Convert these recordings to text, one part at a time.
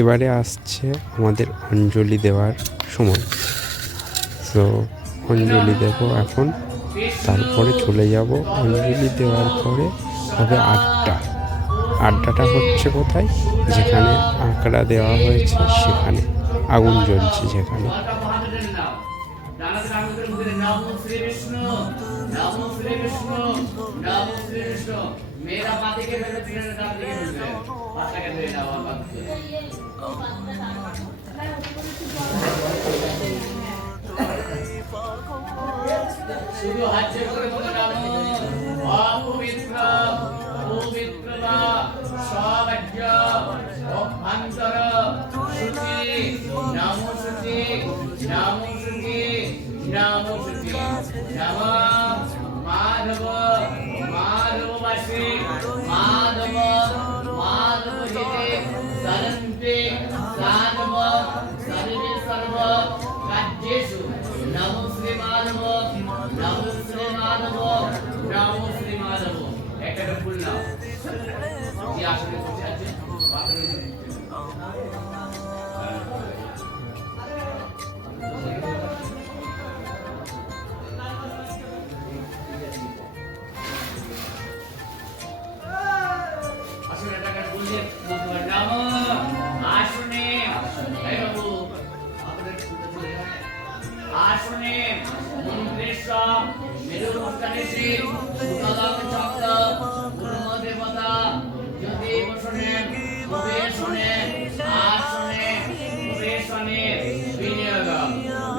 এবারে আসছে আমাদের অঞ্জলি দেওয়ার সময়। তো অঞ্জলি দেব এখন, তারপরে চলে যাব। অঞ্জলি দেওয়ার পরে হবে আড্ডা। আড্ডাটা হচ্ছে কোথায়? যেখানে আঁকড়া দেওয়া হয়েছে সেখানে, আগুন জ্বলছে যেখানে। শুধু হাত চেক করে বলে নাম অপবিত্র পবিত্রতা সবাজ্য অভ্যন্তর শুচি নাম শুচি নাম শুচি নাম শুচি নাম মাধব মাধববাসী মাধব মাধব হিতে সরন্তে সাধব সর্বে সর্ব কার্যেষু নমো শ্রী মাধব নমো শ্রী মাধব নমো শ্রী মাধব। একটা ভুল না যে আসলে বসে আছে আসলে টাকা বললে নাম আসনে এই বাবু আমাদের আসনে মন্ত্রেশ্বর মেরুমস্তানেশী সুতলাং চক্র গুরুম দেবতা জ্যোতি বসনে উপবেশনে আসনে উপবেশনে বিনিয়োগ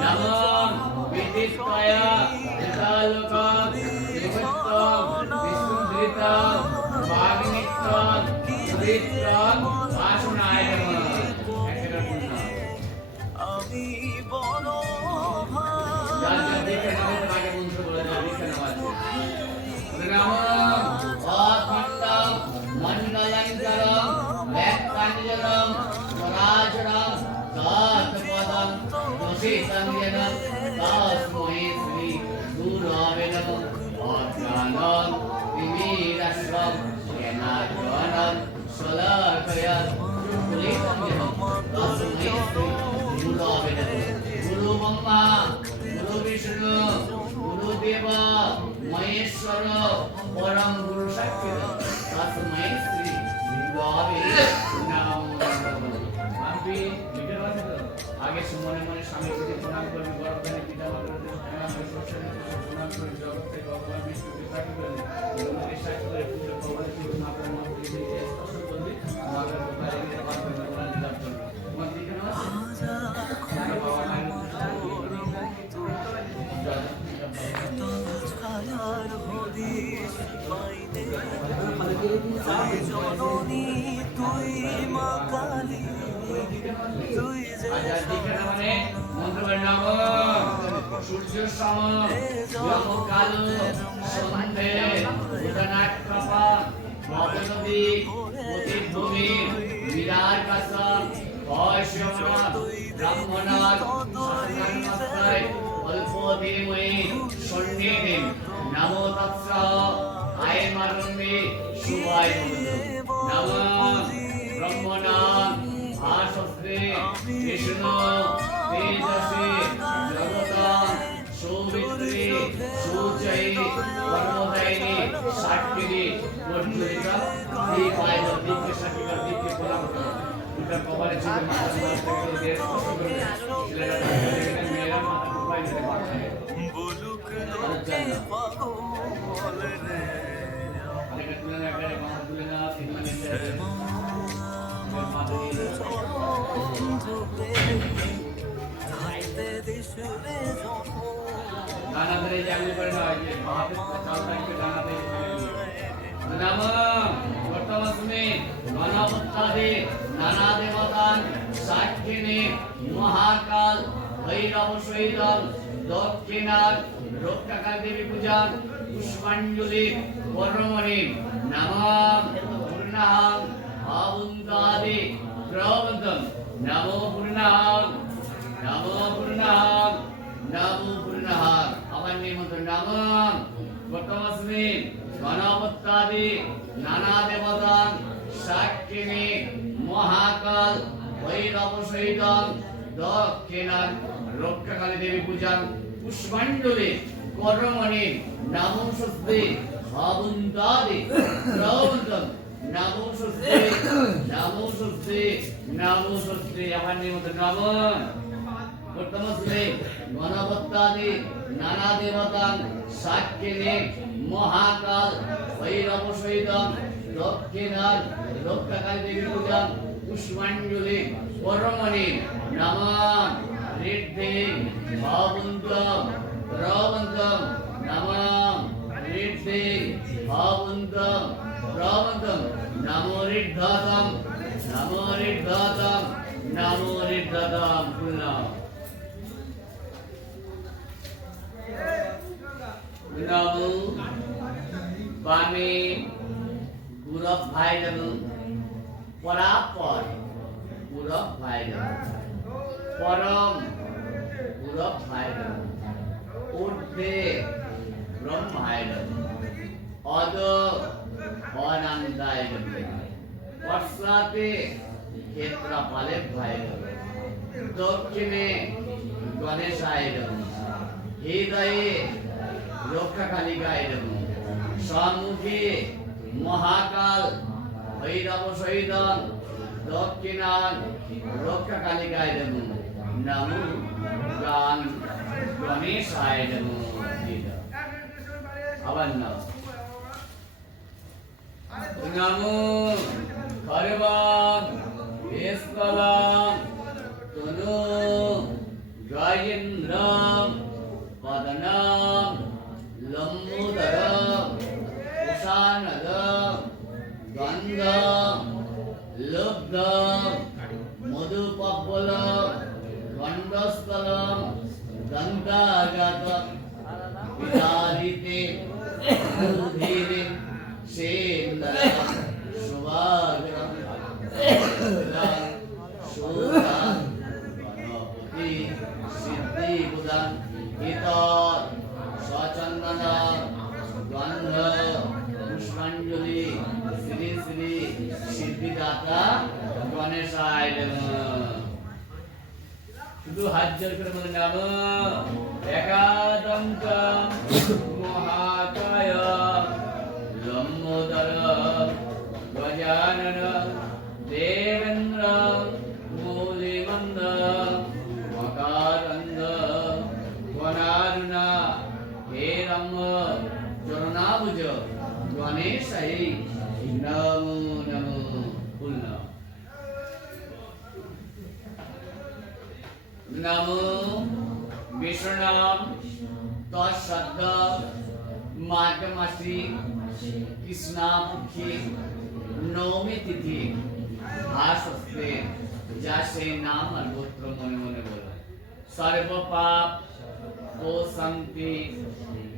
নমঃ বিদিত্তয় বিকালোক বিভক্ত বিশুদ্ধৃত বাগ্নিত্ত সুরিত্র আসনায় নমঃ। একটা পূর্ণ আমি বলো গুরু ব্রহ্মা গুরু বিষ্ণু গুরুদেব মহেশ্বর পরম গুরু সাক্ষী তস্মৈ শ্রী গুরবে নমঃ। আমি লিখে রাখতে আগে মনে মনে স্বামীকে প্রণাম করি, গর্ভধারী পিতা মাতার প্রণাম করি, শ্বশুরের প্রণাম করি, জগৎ থেকে ভগবান বিষ্ণুকে সাক্ষী করি, গুরুকে সাক্ষী করে পূজা ভগবান শিব মাতার মন্ত্রে দিয়ে স্পর্শ করি, মাতার উপরে গিয়ে মাতার ভগবান লাভ করি। তোমার দিকে না সূর্য সম কালো সন্ধে উদনাট কপা নবনদী অতিভূমি বিরাট কাসম অশ্বনা ব্রাহ্মণাৎ সন্ন্যাসায় অল্পদিময়ী সন্নিধিম নমো তৎস আয় মারুন্মি শুভায় নমঃ ব্রহ্মণা ভাসস্তে কৃষ্ণ তেজসে জগতা সৌমিত্রী সুচয়ী কর্মদায়িনী সাক্ষিণী প্রজ্জ্বলিতা এই পায় দিকে সাক্ষীকার দিকে প্রণাম করো। উল্টা কপালে ছিল মাথা থেকে দেশ কষ্ট করে ছেলেরা মেয়েরা মাথা উপায় নিতে পারছে বলুক লোকে পাগল রে আরেকটা তুলে না একটা মাথা তুলে না তিন মানে গানা ধরে জানলে পারে না যে মহাদেব চালটাকে গানা ধরে নাম বর্তমান তুমি গণপত্যাদে নানা দেবতান সাক্ষিণী মহাকাল ভৈরব সহিতম দক্ষিণাৎ রক্ষাকাল দেবী পূজান পুষ্পাঞ্জলি পরমণি নমঃ পূর্ণাহং আবুন্দাদি প্রবন্ধম নমো পূর্ণাহং নমো পূর্ণাহং নমো পূর্ণাহং। আমার নিমন্ত্রণ নমঃ বর্তমাসমে গণপত্যাদি নানা দেবতান সাক্ষিণী মহাকাল ভৈরব সহিতং দক্ষিণাং রক্ষাকালী দেবী পূজাং পুষ্পাঞ্জলি কর্মণি নামো স্বস্তি ভাবন্তাদি প্রবন্তং নামো স্বস্তি নামো স্বস্তি নামো স্বস্তি আমার নিমত নমঃ প্রথমস্তে গণপত্যাদি নানা দেবতাং সাক্ষিণে মহাকাল ভৈরব সহিতং দক্ষিণাং রক্ষাকালী দেবী পূজাং পুষ্পাঞ্জলি কর্মণি নমঃ ঋদ্ধিং ভাবন্তং প্রবন্তং নমঃ ঋদ্ধিং ভাবন্তং প্রবন্তং নমো ঋদ্ধাতং নমো ঋদ্ধাতং নমো ঋদ্ধাতং পুনঃ নমো বামে গুরব ভাইরং পরাপর গুরব ভাইরং পরম গুরব ভাইরং ঊর্ধ্বে ব্রহ্মাইরং অদ অনন্তাইরং পশ্চাতে ক্ষেত্রপালে ভাইরং দক্ষিণে গণেশাইরং হৃদয়ে রক্ষাকালিকাইরং সম্মুখে মহাকাল ভৈরব সহিতং দক্ষিণাং রক্ষাকালিকাইরং নমো গান গণেশাইরং আবার নমো খরবাং এস্তলাং তনু গায়েন্দ্রং পদনাং লম্বোদরং উষানদং গন্ধং লুব্ধং মধুপব্বলং গণ্ডস্থলং গন্ধাজাতং বিদারিতে ধীরে সেন্দরং সুভাগং সুদাং গণপতি সিদ্ধিবুদাং ইতর সচন্দনং গন্ধ পুষ্পাঞ্জলি শ্রী শ্রী সিদ্ধিদাতা গণেশায় নমঃ শুধু হাত জোর করে বলে নমঃ একাদন্তং মহাকায় লম্বোদর গজানন দেবেন্দ্র মূলিমন্দ মকারন্দ গণারুণা হে রম চরণাবুজ গণেশায় নমো নমো পুনঃ নমো বিষ্ণুনাম তৎসদ্দ মাঘমাসি কৃষ্ণাপক্ষে নবমী তিথি ভাসস্তে যা সেই নাম আর গোত্র মনে মনে বলো সর্ব পাপ ও শান্তি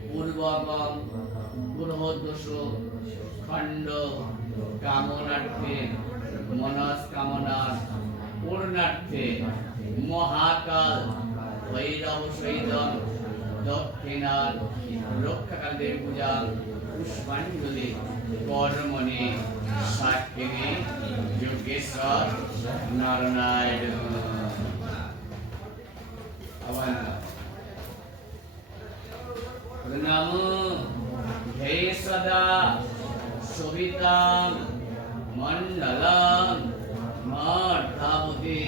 পূর্বকম গ্রহদোষ খণ্ড কামনার্থে মনস্কামনার পূর্ণার্থে মহাকাল ভৈরব সহিতং দক্ষিণার রক্ষাকাল দেবী পূজা পুষ্পাঞ্জলি কর্মণি সাক্ষিণে যোগেশ্বর নারায়ণ আবার নমো হে সদা শোভিতাং মণ্ডলং মর্ধাবতী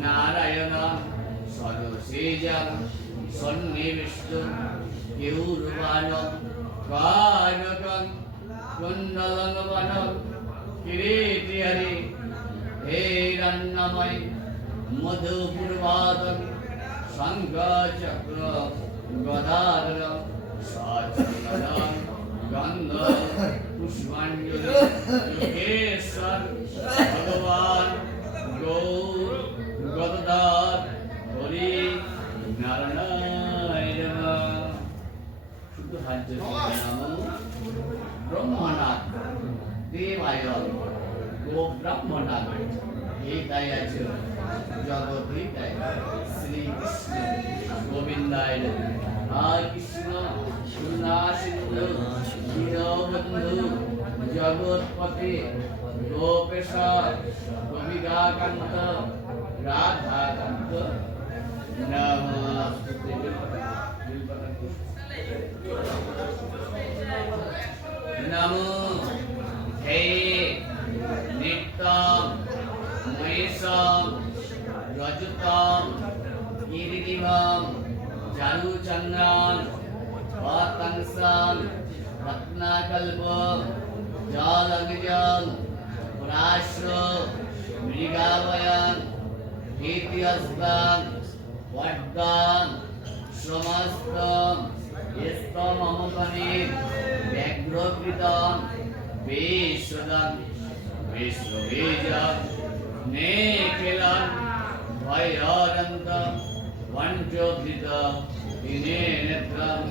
নারায়ণং সদশেজং সন্নিবিষ্টং কেউরবাণং কানকং কুণ্ডলং বনং কিরীটিহরি হিরণ্যময় মধুপূর্বাদং শঙ্খচক্র গদাধরং সচন্দনং গন্ধ পুষ্পাঞ্জলি যোগেশ্বর ভগবান গৌর গদাধর হরি নারায়ণ শুধু হাত নাম ব্রহ্মনাথ দেবায় গো ব্রহ্মনাথ হিতায় আছে জগৎ হিতায় শ্রীকৃষ্ণ গোবিন্দায় হরে কৃষ্ণ করুণা সিন্ধু দীনবন্ধু জগৎপতে গোপেশ গোপিকাকান্ত রাধাকান্ত নমস্তে। নমো হে নিত্যম মহেশম রজতম গিরিগিভম চারুচন্দ্রম অতংসম রত্নাকল্প জলগজম রাশ্র মৃগাবয়ন ইতিহস্তম বড্ডম সমস্তম স্তমমপনি ব্যাঘ্রকৃতম বিশ্বদম বিশ্ববীজম নেখিলম ভৈরদন্তম পঞ্চোদ্ধৃতম দিনে নেত্রম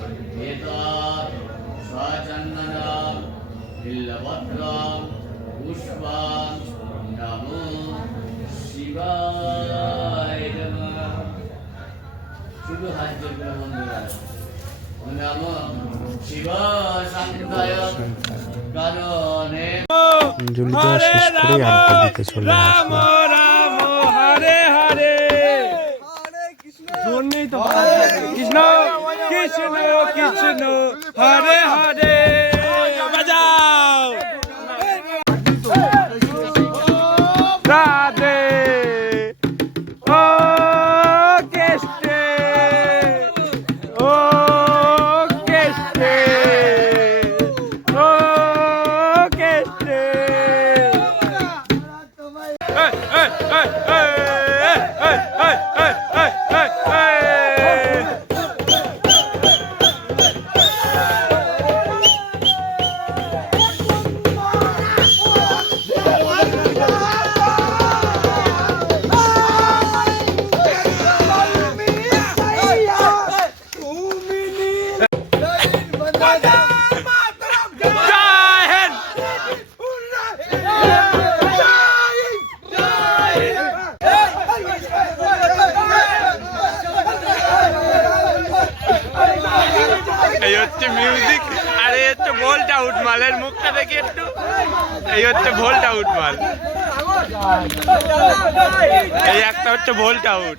এতৎ সচন্দনম বিল্লপত্রম পুষ্পম নমো শিবায় নমঃ। শুধু হাত জোড় করে বন্ধুরা নমো শিব শান্তায় কারণে অঞ্জলি দেওয়া শেষ করেই আড্ডা দিতে চলে আসলাম। কৃষ্ণ কৃষ্ণ কৃষ্ণ হরে হরে বাজাও রাধে ও কেষ্টে ও কেষ্টে ও কেষ্টে এই হচ্ছে মিউজিক আর এই হচ্ছে ভোল্ট আউট মালের মুখটা দেখি একটু। এই হচ্ছে ভোল্ট আউট মাল, এই একটা হচ্ছে ভোল্ট আউট।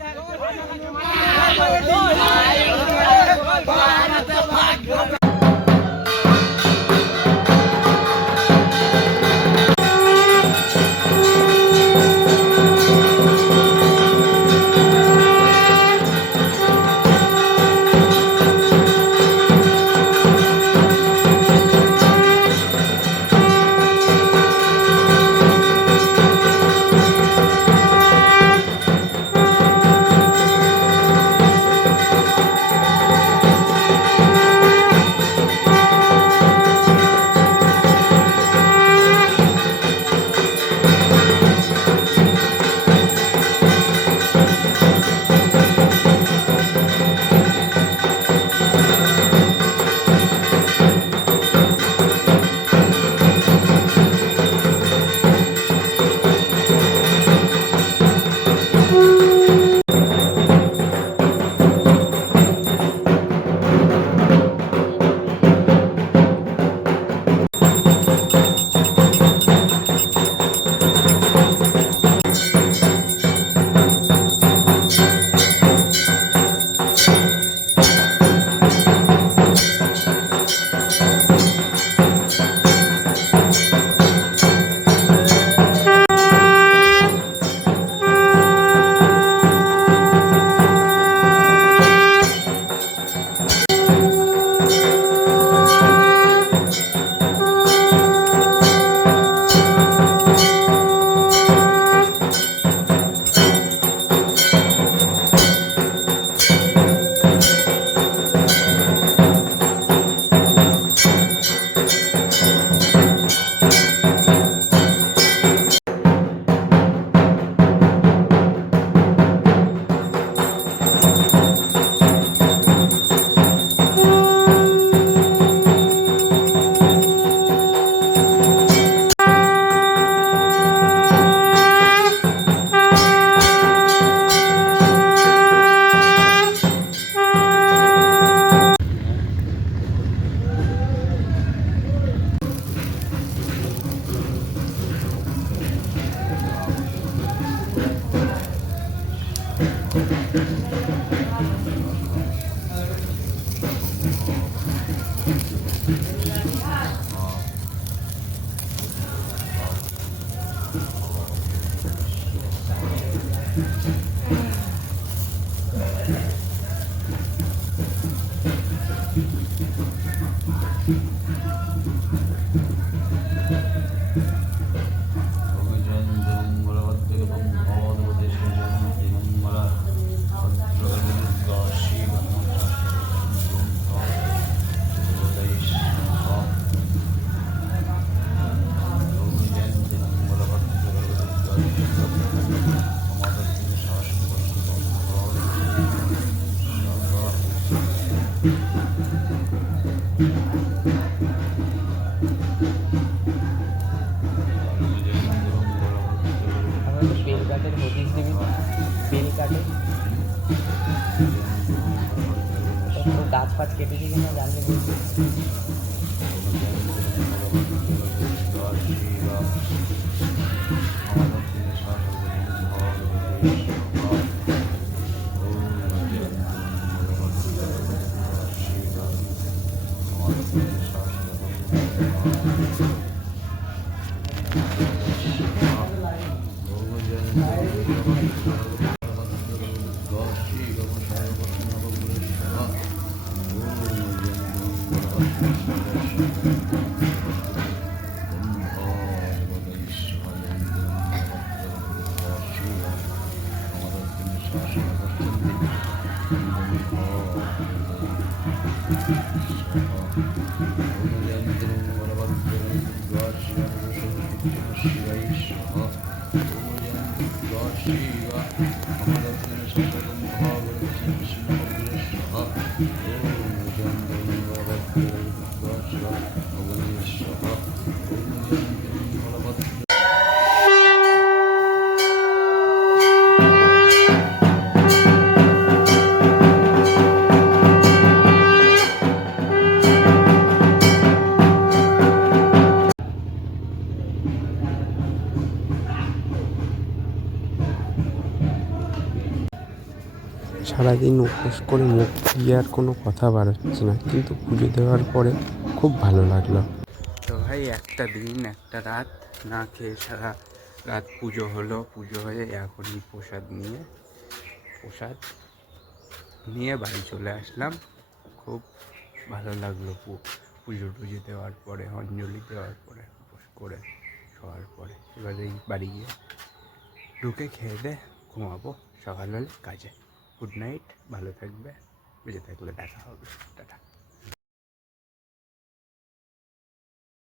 কেটেছে কিনা জানলে বলছি। সারাদিন উপোস করে মুখ দিয়ে আর কোনো কথা বার হচ্ছে না, কিন্তু পুজো দেওয়ার পরে খুব ভালো লাগলো। তো ভাই একটা দিন একটা রাত না খেয়ে সারা রাত পুজো হলো, পুজো হয়ে এখনই প্রসাদ নিয়ে বাড়ি চলে আসলাম। খুব ভালো লাগলো পুজো টুজো দেওয়ার পরে, অঞ্জলি দেওয়ার পরে, উপোস করে শোয়ার পরে। এবারে বাড়ি গিয়ে ঢুকে খেয়ে দে ঘুমাবো, সকাল হলে কাজে। গুড নাইট, ভালো থাকবে, বেঁচে থাকলে দেখা হবে, টাটা।